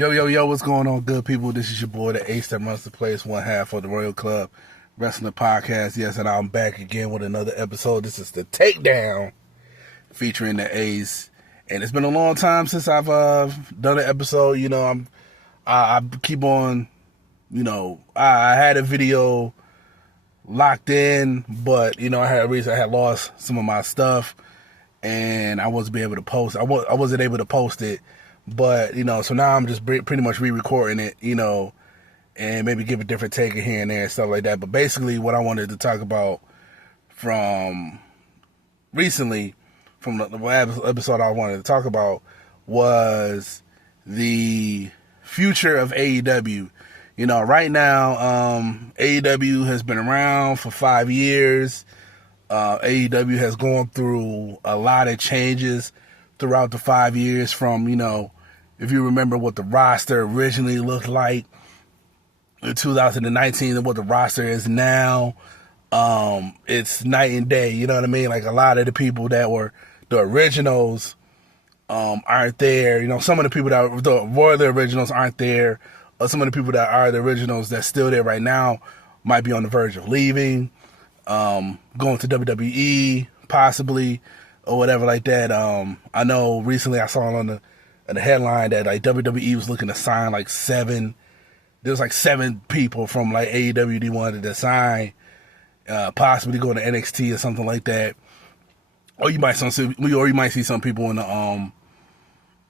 Yo, what's going on, good people? This is your boy, the ace that runs the place, one half of the Royal Club Wrestling Podcast. Yes, and I'm back again with another episode. This is the Takedown featuring the ace. And it's been a long time since I've done an episode. You know, I keep on, I had a video locked in, but, I had lost some of my stuff and I wasn't able to post. I wasn't able to post it. But, so now I'm just pretty much re-recording it, and maybe give a different take here and there and stuff like that. But basically what I wanted to talk about from recently, from the last episode I wanted to talk about, was the future of AEW. Right now, AEW has been around for 5 years. AEW has gone through a lot of changes throughout the 5 years from, if you remember what the roster originally looked like in 2019 and what the roster is now, it's night and day. You know what I mean? Like, a lot of the people that were the originals aren't there. Some of the people that were the originals aren't there. Some of the people that are the originals that's still there right now might be on the verge of leaving, going to WWE, possibly, or whatever like that. I know recently I saw on the headline that like WWE was looking to sign like 7. There was like 7 people from like AEW they wanted to sign, possibly going to NXT or something like that. Or you might see some people on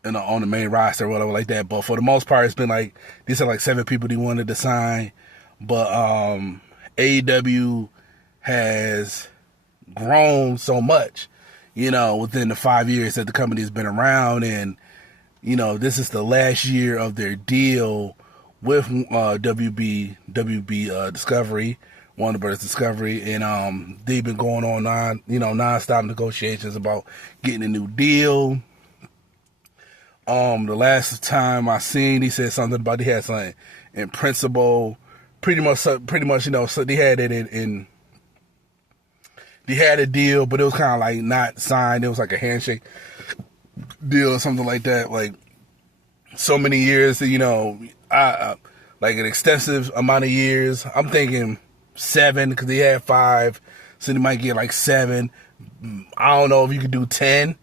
the main roster or whatever like that. But for the most part, it's been like these are like 7 people they wanted to sign. But AEW has grown so much, within the 5 years that the company's been around, and this is the last year of their deal with WB Discovery, Warner Brothers Discovery, and they've been going on nonstop negotiations about getting a new deal. The last time I seen, he said something about he had something in principle, pretty much, so they had it in they had a deal, but it was kind of like not signed. It was like a handshake deal or something like that. Like, so many years, like an extensive amount of years. I'm thinking 7 because they had 5, so they might get like 7. I don't know if you could do 10.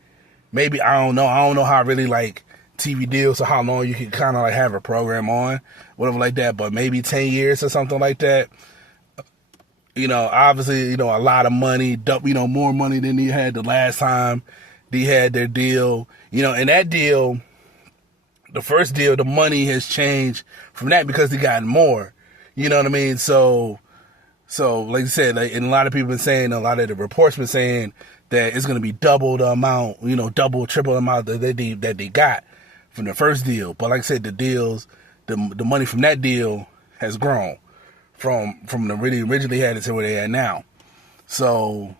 Maybe, I don't know. I don't know how really like TV deals or how long you can kind of like have a program on, whatever like that. But maybe 10 years or something like that. Obviously, a lot of money, more money than they had the last time they had their deal. And that deal, the first deal, the money has changed from that because they got more. You know what I mean? So like I said, and a lot of people been saying, a lot of the reports been saying that it's going to be double the amount, double, triple the amount that they got from the first deal. But like I said, the money from that deal has grown from the really originally had it to where they are now. So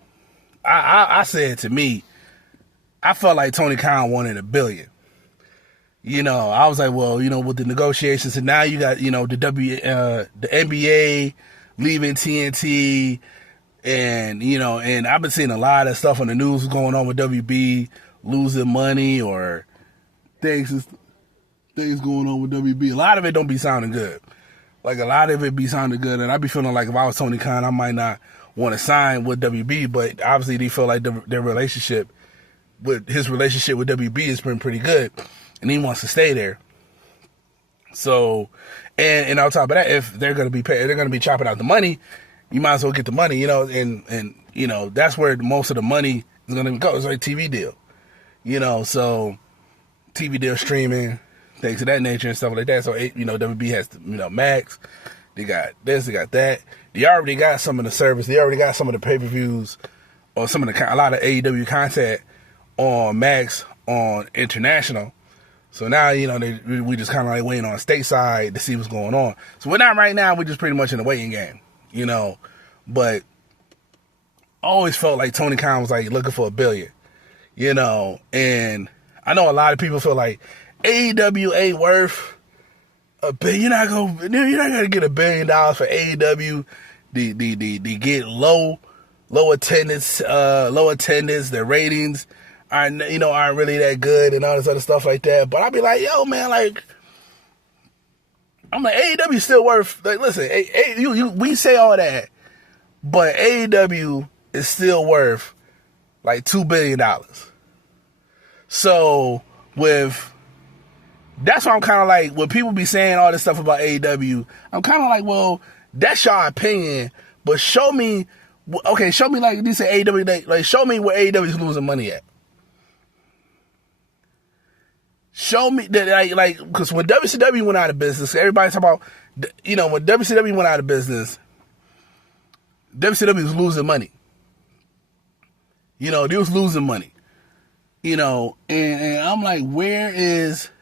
I said, to me, I felt like Tony Khan wanted $1 billion. I was like, well, with the negotiations, and now you got, the NBA leaving TNT, and, and I've been seeing a lot of stuff on the news going on with WB losing money or things going on with WB. A lot of it don't be sounding good. Like, a lot of it be sounding good, and I be feeling like if I was Tony Khan, I might not want to sign with WB, but obviously they feel like his relationship with WB has been pretty good, and he wants to stay there. So, and on top of that, if they're going to be chopping out the money, you might as well get the money, and that's where most of the money is going to go. It's like TV deal, so TV deal, streaming, things of that nature and stuff like that. So, WB has, Max, they got this, they got that. They already got some of the service. They already got some of the pay-per-views or a lot of AEW content on Max on international. So now, we just kind of like waiting on stateside to see what's going on. So we're not right now. We're just pretty much in the waiting game, But I always felt like Tony Khan was like looking for $1 billion, And I know a lot of people feel like AEW ain't worth $1 billion. You're not gonna get $1 billion for AEW. They get low attendance. Their ratings aren't really that good and all this other stuff like that. But I'd be like, yo, man, like, I'm like, AEW still worth, like, listen, we say all that, but AEW is still worth like $2 billion. So that's why I'm kind of like, when people be saying all this stuff about AEW, I'm kind of like, well, that's your opinion, but show me, like you say AEW, like show me where AEW is losing money at. Show me that, like, because when WCW went out of business, everybody talk about, when WCW went out of business, WCW was losing money. They was losing money. And I'm like,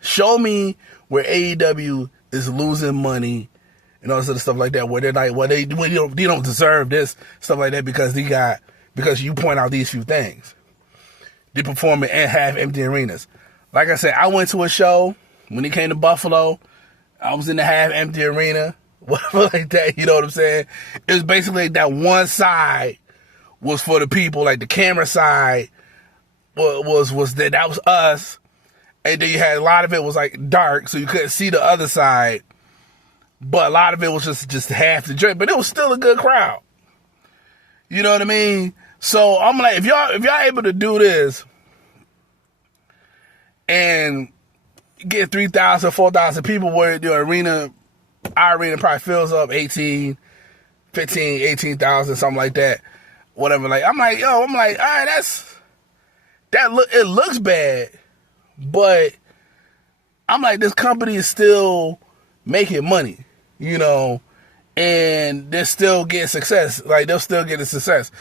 show me where AEW is losing money and all this other stuff like that, where they're like, well, they don't deserve this, stuff like that, because you point out these few things. They perform in half-empty arenas. Like I said, I went to a show when he came to Buffalo. I was in the half-empty arena, whatever like that, you know what I'm saying? It was basically like that one side was for the people, like the camera side was that was us, and then you had a lot of it was like dark, so you couldn't see the other side, but a lot of it was just half the drink, but it was still a good crowd. You know what I mean? So I'm like, if y'all able to do this and get 3,000, 4,000 people, where our arena probably fills up 18,000, 18,000, something like that, whatever. Like, I'm like, all right, it looks bad, but I'm like, this company is still making money, and they're still getting success. Like, they'll still get a success.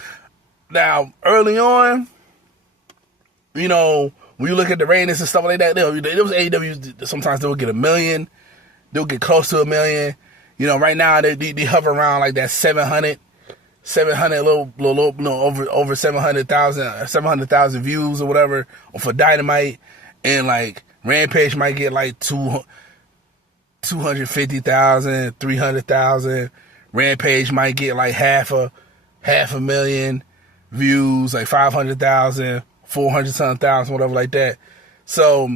Now, early on, when you look at the ratings and stuff like that, there was AEW, sometimes they would get 1 million. They'll get close to 1 million. Right now they hover around like that 700, little over 700,000 views or whatever for Dynamite, and like Rampage might get like 250,000, 300,000. Rampage might get like half a million views, like 500,000, 400-something thousand, whatever like that. So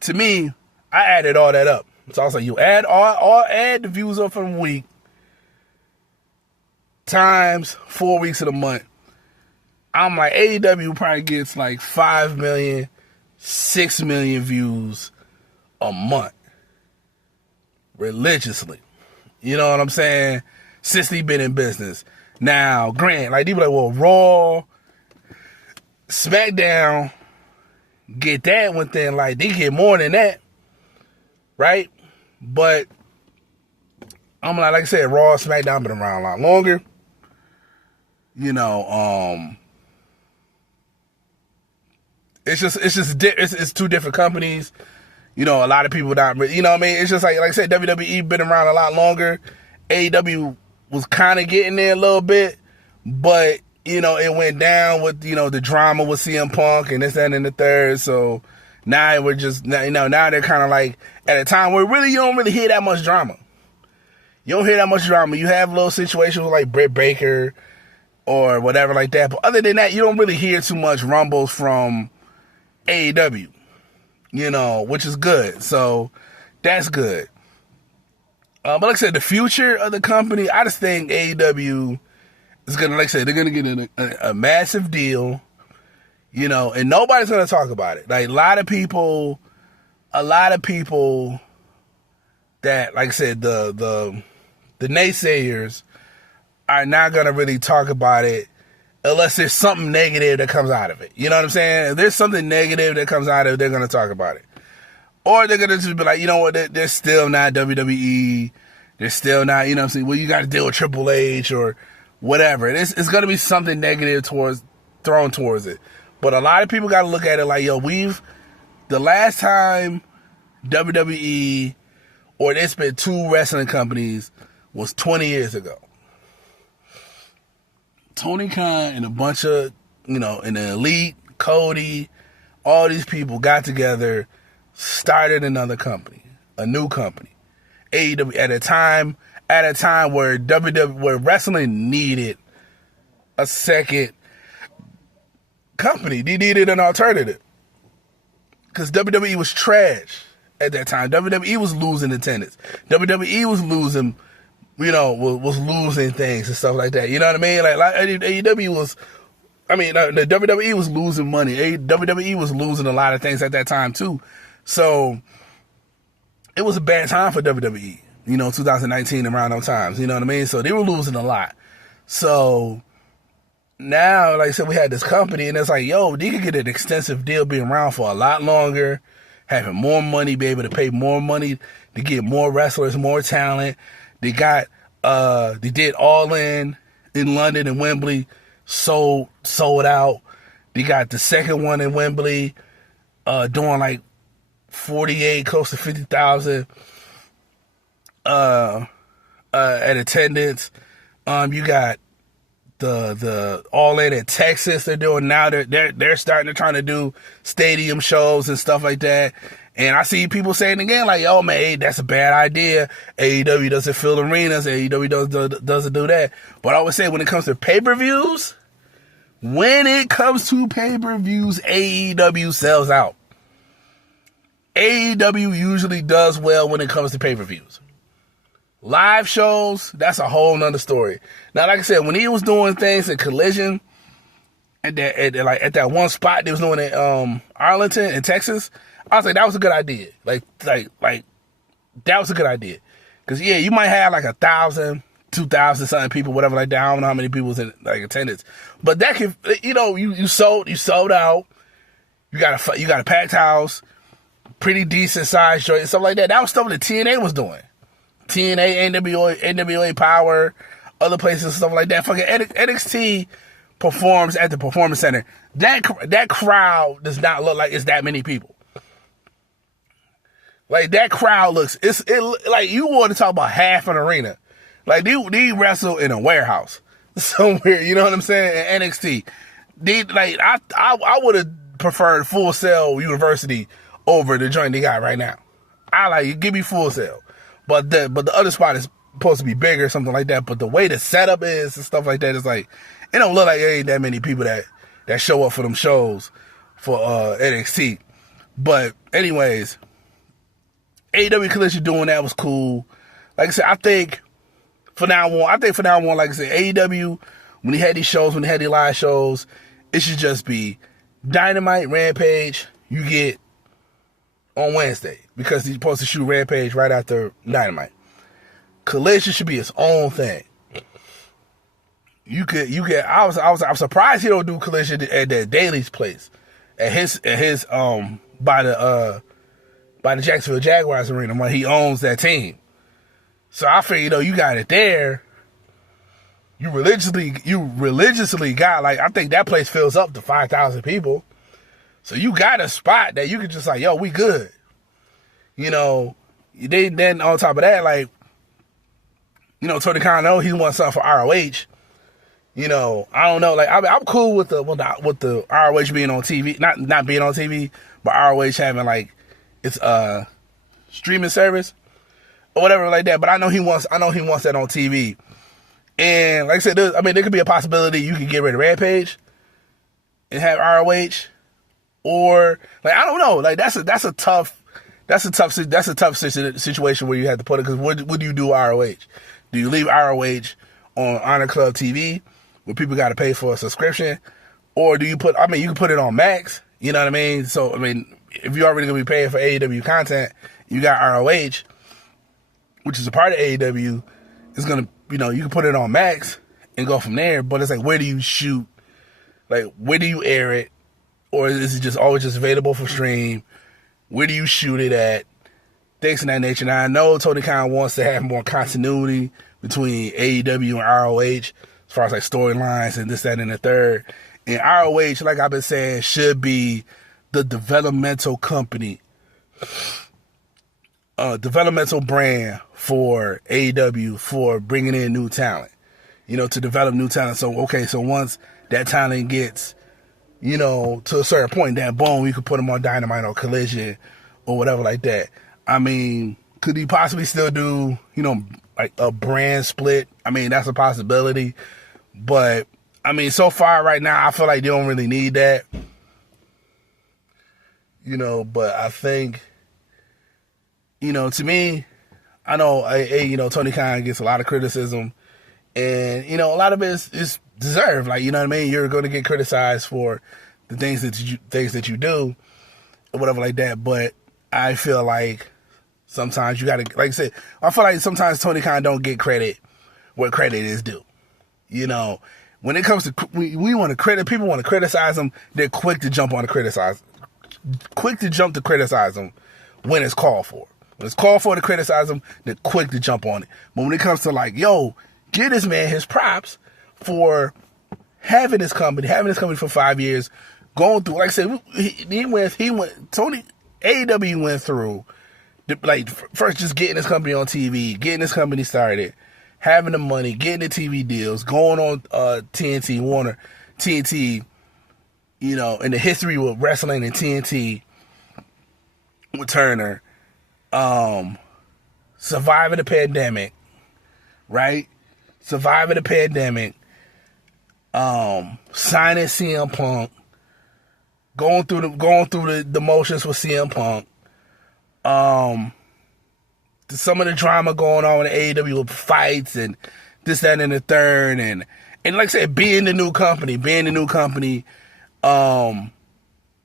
to me, I added all that up. So I was like, you add the views up from a week times 4 weeks of the month. I'm like, AEW probably gets like 5 million, 6 million views a month religiously. You know what I'm saying? Since they've been in business. Now, granted, like, people like, well, Raw, SmackDown get that one thing, like, they get more than that, right? But I'm like I said, Raw, SmackDown been around a lot longer. It's two different companies. A lot of people not, it's just like I said, WWE been around a lot longer. AEW was kind of getting there a little bit, but it went down with the drama with CM Punk and this, that, and the third. So now we're just now they're kind of like at a time where really you don't really hear that much drama. You don't hear that much drama. You have little situations with like Britt Baker or whatever like that, but other than that, you don't really hear too much rumbles from AEW. Which is good. So that's good. But like I said, the future of the company, I just think AEW is going to, like I said, they're going to get a massive deal, and nobody's going to talk about it. Like, a lot of people that, like I said, the naysayers are not going to really talk about it unless there's something negative that comes out of it. You know what I'm saying? If there's something negative that comes out of it, they're going to talk about it. Or they're going to just be like, you know what, they're still not WWE. They're still not, you know what I'm saying? Well, you got to deal with Triple H or whatever. It's going to be something negative thrown towards it. But a lot of people got to look at it like, the last time WWE, or there's been two wrestling companies, was 20 years ago. Tony Khan and a bunch of, and the Elite, Cody, all these people got together, started another company, a new company. AEW at a time where where wrestling needed a second company. They needed an alternative. Because WWE was trash. at that time. WWE was losing attendance. WWE was losing, was losing things and stuff like that. You know what I mean? Like AEW was, the WWE was losing money. WWE was losing a lot of things at that time too. So it was a bad time for WWE, 2019 around those times, you know what I mean? So they were losing a lot. So now, like I said, we had this company, and it's like, yo, they could get an extensive deal, be around for a lot longer, having more money, be able to pay more money to get more wrestlers, more talent. They did All In London and Wembley, sold out. They got the second one in Wembley, doing like 48, close to 50,000 at attendance. You got the All In Texas they're doing now. They're starting to trying to do stadium shows and stuff like that. And I see people saying again, like, yo, man, hey, that's a bad idea. AEW doesn't fill arenas. AEW doesn't do that. But I always say when it comes to pay-per-views, AEW sells out. AEW usually does well when it comes to pay-per-views. Live shows, that's a whole nother story. Now, like I said, when he was doing things in Collision, at that one spot they was doing in Arlington in Texas, I was like, that was a good idea. Like that was a good idea. Cause yeah, you might have like 1,000, 2,000 something people, whatever like that. I don't know how many people was in like attendance, but that can, you sold out. You got a packed house, pretty decent sized joint, stuff like that. That was stuff that TNA was doing. TNA, NWA Power, other places, stuff like that. Fucking NXT performs at the Performance Center. That crowd does not look like it's that many people. Like that crowd looks, like you want to talk about half an arena. Like they wrestle in a warehouse somewhere. You know what I'm saying? In NXT, I would have preferred Full Sail University over the joint they got right now. Give me Full Sail. But the other spot is supposed to be bigger, something like that. But the way the setup is and stuff like that is like, it don't look like there ain't that many people that show up for them shows for NXT. But anyways, AEW Collision doing that was cool. Like I said, I think for now on, like I said, AEW, when they had these shows, when they had these live shows, it should just be Dynamite, Rampage, you get on Wednesday, because he's supposed to shoot Rampage right after Dynamite. Collision should be its own thing. I was surprised he don't do Collision at that Daly's place, at his by the Jacksonville Jaguars arena, when he owns that team. So I figure, you got it there. You religiously got, like, I think that place fills up to 5,000 people. So you got a spot that you could just like, yo, we good. Then on top of that, like, Tony Khan, he wants something for ROH. I don't know. Like, I'm cool with the ROH being on TV, not being on TV, but ROH having like its streaming service or whatever like that. But I know he wants that on TV. And like I said, there could be a possibility you could get rid of Rampage and have ROH. Or like, I don't know, like that's a tough situation where you have to put it, because what do you do ROH? Do you leave ROH on Honor Club TV where people got to pay for a subscription, or do you put? You can put it on Max. You know what I mean? So if you're already gonna be paying for AEW content, you got ROH, which is a part of AEW. It's gonna, you can put it on Max and go from there. But it's like, where do you shoot? Like, where do you air it? Or is it just always just available for stream? Where do you shoot it at? Things of that nature. Now, I know Tony Khan wants to have more continuity between AEW and ROH as far as like storylines and this, that, and the third. And ROH, like I've been saying, should be the developmental company, developmental brand for AEW, for bringing in new talent, to develop new talent. So once that talent gets, to a certain point, that boom, you could put them on Dynamite or Collision or whatever like that. Could he possibly still do, like a brand split? That's a possibility. But, so far right now, I feel like they don't really need that. But I think, to me, I know, Tony Khan gets a lot of criticism, and, a lot of it is deserved. Like, you know what I mean? You're going to get criticized for the things that you do, or whatever like that. But I feel like sometimes you got to, like I said, I feel like sometimes Tony Khan don't get credit where credit is due. When it comes to, we want to people want to criticize him, they're quick to jump to criticize him when it's called for. When it's called for to criticize him, they're quick to jump on it. But when it comes to like, give this man his props for having this company for 5 years, going through, like I said, Tony, AEW went through, first just getting this company on TV, getting this company started, having the money, getting the TV deals, going on TNT, Warner, TNT, in the history with wrestling and TNT with Turner, surviving the pandemic, right? Surviving the pandemic, signing CM Punk, going through the motions with CM Punk, some of the drama going on in AEW with fights and this, that, and the third, and like I said, being the new company,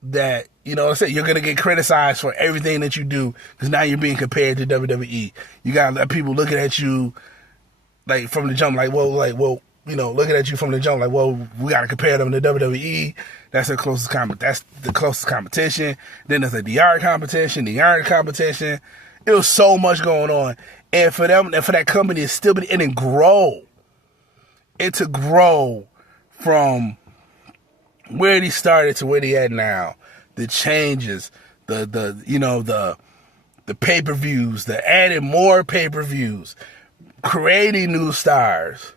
that, like I said, you're going to get criticized for everything that you do, because now you're being compared to WWE. You got people looking at you, like, from the jump, looking at you from the jump, like, well, we got to compare them to WWE. That's the closest competition. Then there's a DR competition, the Iron competition. It was so much going on. And for that company to still be, and then grow. It to grow from where they started to where they at now. The changes, the pay-per-views, the adding more pay-per-views, creating new stars.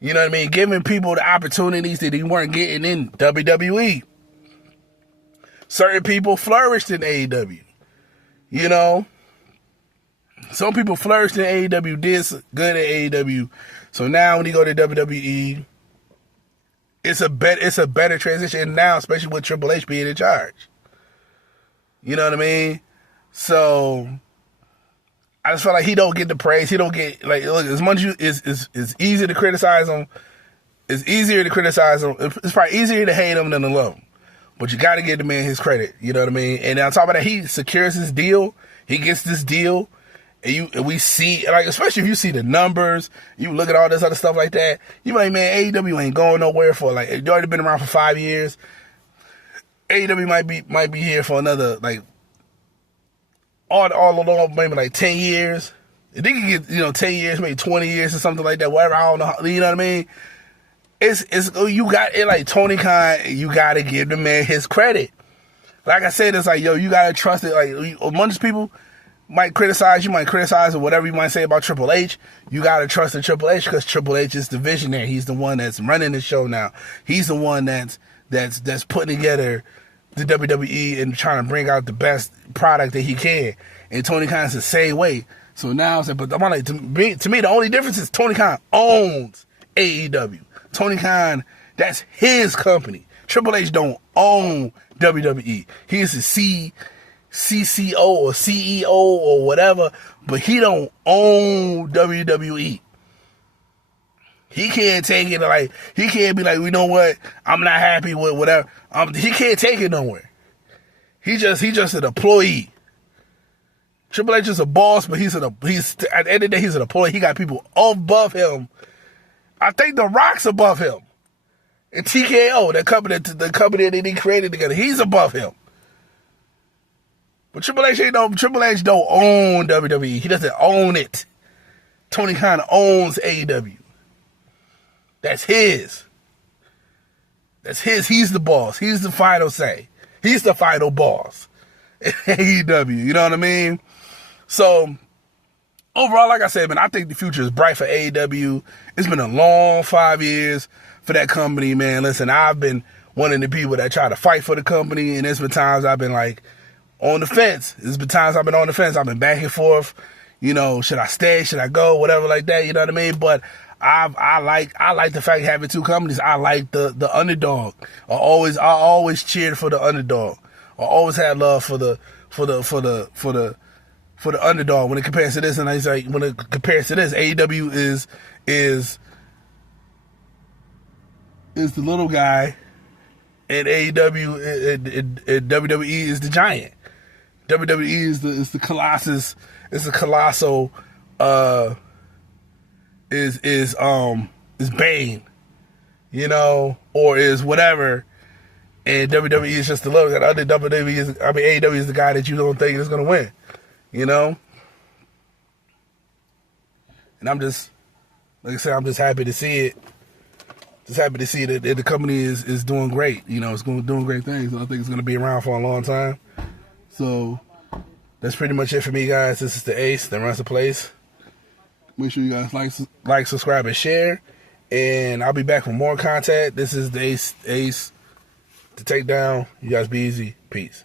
You know what I mean? Giving people the opportunities that they weren't getting in WWE. Certain people flourished in AEW. Some people flourished in AEW, did good at AEW. So now when you go to WWE, it's a better transition now, especially with Triple H being in charge. You know what I mean? So I just feel like he don't get the praise. He don't get, like, look, as much as it's easy to criticize him. It's easier to criticize him. It's probably easier to hate him than to love him. But you got to give the man his credit. You know what I mean? And on top of that, he secures his deal. He gets this deal. And we see, like, especially if you see the numbers, you look at all this other stuff like that, you like, man, AEW ain't going nowhere for, like, it's already been around for 5 years. AEW might be here for another, like, all along, maybe like 10 years. If they could get, 10 years, maybe 20 years or something like that, whatever, I don't know, you know what I mean? You got it, like, Tony Khan, you got to give the man his credit. Like I said, it's like, you got to trust it. Like, amongst people might criticize, or whatever you might say about Triple H, you got to trust in Triple H, because Triple H is the visionary. He's the one that's running the show now. He's the one that's putting together the WWE and trying to bring out the best product that he can. And Tony Khan's the same way. So now, but I'm like, to me, the only difference is Tony Khan owns AEW. Tony Khan, that's his company. Triple H don't own WWE. He's the CCO or CEO or whatever, but he don't own WWE. He can't take it, like, he can't be like, you know what, I'm not happy with whatever. He can't take it nowhere. He's just an employee. Triple H is a boss, but he's at the end of the day, he's an employee. He got people above him. I think The Rock's above him. And TKO, the company that he created together, he's above him. But Triple H don't own WWE. He doesn't own it. Tony Khan owns AEW. That's his. He's the boss. He's the final say. He's the final boss in AEW. You know what I mean? So, overall, like I said, man, I think the future is bright for AEW. It's been a long 5 years for that company, man. Listen, I've been one of the people that try to fight for the company, and there's been times I've been, like, on the fence. There's been times I've been on the fence. I've been back and forth. Should I stay? Should I go? Whatever like that. You know what I mean? But I like the fact of having two companies. I like the underdog. I always cheered for the underdog. I always had love for the for the underdog when it compares to this, and he's like, when it compares to this, AEW is the little guy, and AEW and WWE is the giant. WWE is the colossus. It's the colossal. Is Bane, or is whatever, and WWE is just the little guy. Other WWE is, AEW is the guy that you don't think is gonna win, And I'm just, like I said, I'm just happy to see it. Just happy to see that the company is doing great. It's doing great things. I think it's gonna be around for a long time. So that's pretty much it for me, guys. This is the Ace that runs the place. Make sure you guys like, subscribe, and share. And I'll be back with more content. This is the Ace, the Takedown. You guys be easy. Peace.